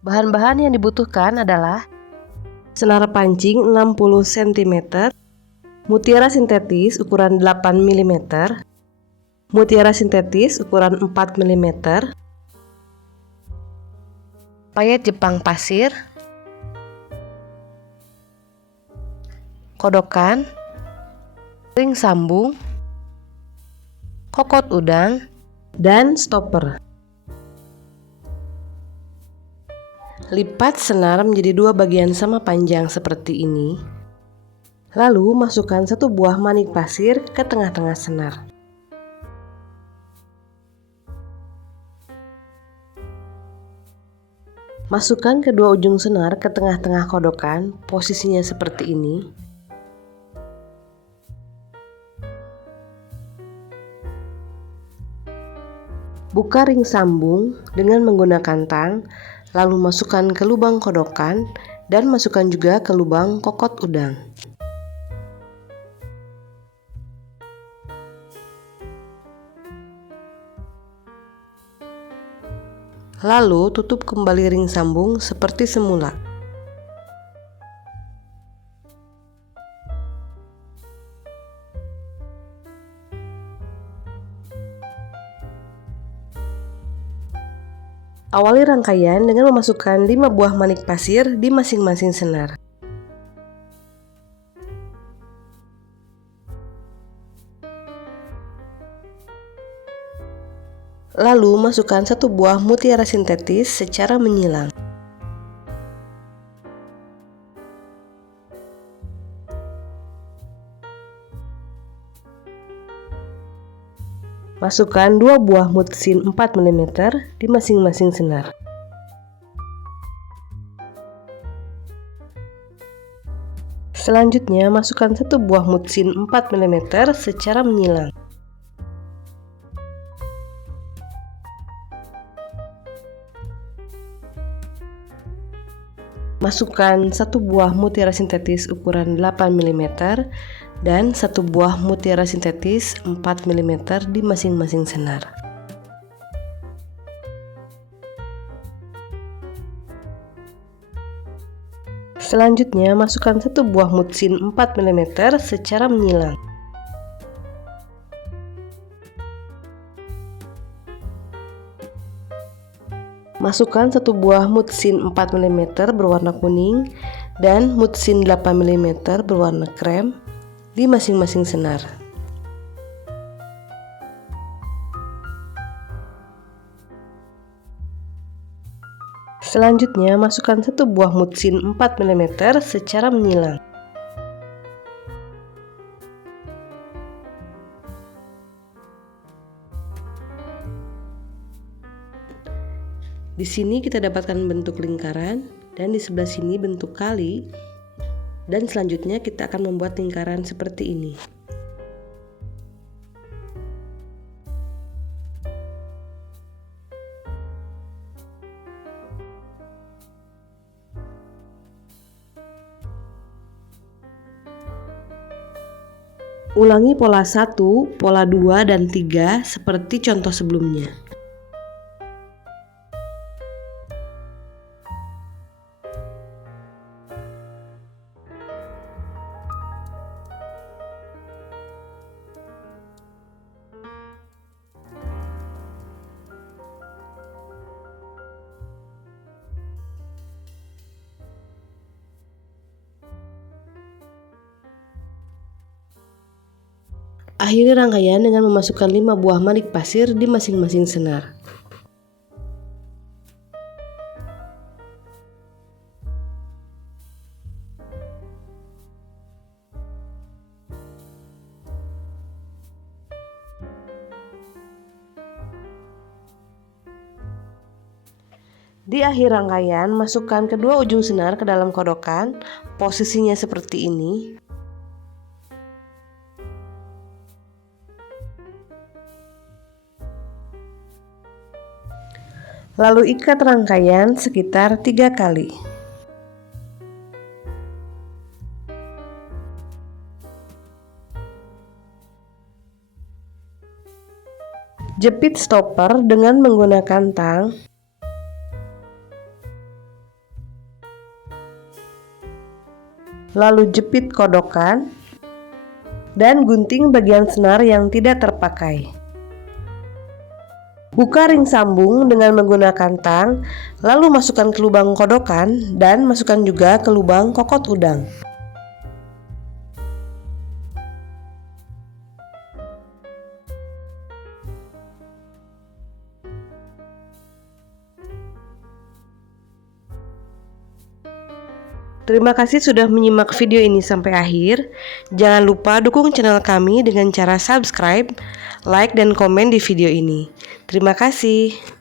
Bahan-bahan yang dibutuhkan adalah senar pancing 60 cm, mutiara sintetis ukuran 8 mm, mutiara sintetis ukuran 4 mm, payet Jepang pasir, kodokan, ring sambung, kokot udang, dan stopper. Lipat senar menjadi dua bagian sama panjang seperti ini. Lalu masukkan satu buah manik pasir ke tengah-tengah senar. Masukkan kedua ujung senar ke tengah-tengah kodokan, posisinya seperti ini. Buka ring sambung dengan menggunakan tang, lalu masukkan ke lubang kodokan dan masukkan juga ke lubang kokot udang. Lalu tutup kembali ring sambung seperti semula. Awali rangkaian dengan memasukkan 5 buah manik pasir di masing-masing senar. Lalu masukkan satu buah mutiara sintetis secara menyilang. Masukkan 2 buah mutsin 4 mm di masing-masing senar. Selanjutnya, masukkan 1 buah mutsin 4 mm secara menyilang. Masukkan 1 buah mutiara sintetis ukuran 8 mm dan 1 buah mutiara sintetis 4 mm di masing-masing senar. Selanjutnya, masukkan 1 buah mutsin 4 mm secara menyilang. Masukkan 1 buah mutsin 4 mm berwarna kuning dan mutsin 8 mm berwarna krem di masing-masing senar. Selanjutnya, masukkan 1 buah mutsin 4 mm secara menyilang. Di sini kita dapatkan bentuk lingkaran dan di sebelah sini bentuk kali, dan selanjutnya kita akan membuat lingkaran seperti ini. Ulangi pola 1, pola 2, dan 3 seperti contoh sebelumnya. Akhiri rangkaian dengan memasukkan 5 buah manik pasir di masing-masing senar. Di akhir rangkaian, masukkan kedua ujung senar ke dalam kodokan, posisinya seperti ini. Lalu ikat rangkaian sekitar 3 kali. Jepit stopper dengan menggunakan tang. lalu jepit kodokan, dan gunting bagian senar yang tidak terpakai. Buka ring sambung dengan menggunakan tang, lalu masukkan ke lubang kodokan dan masukkan juga ke lubang kokot udang. Terima kasih sudah menyimak video ini sampai akhir. Jangan lupa dukung channel kami dengan cara subscribe, like, dan komen di video ini. Terima kasih.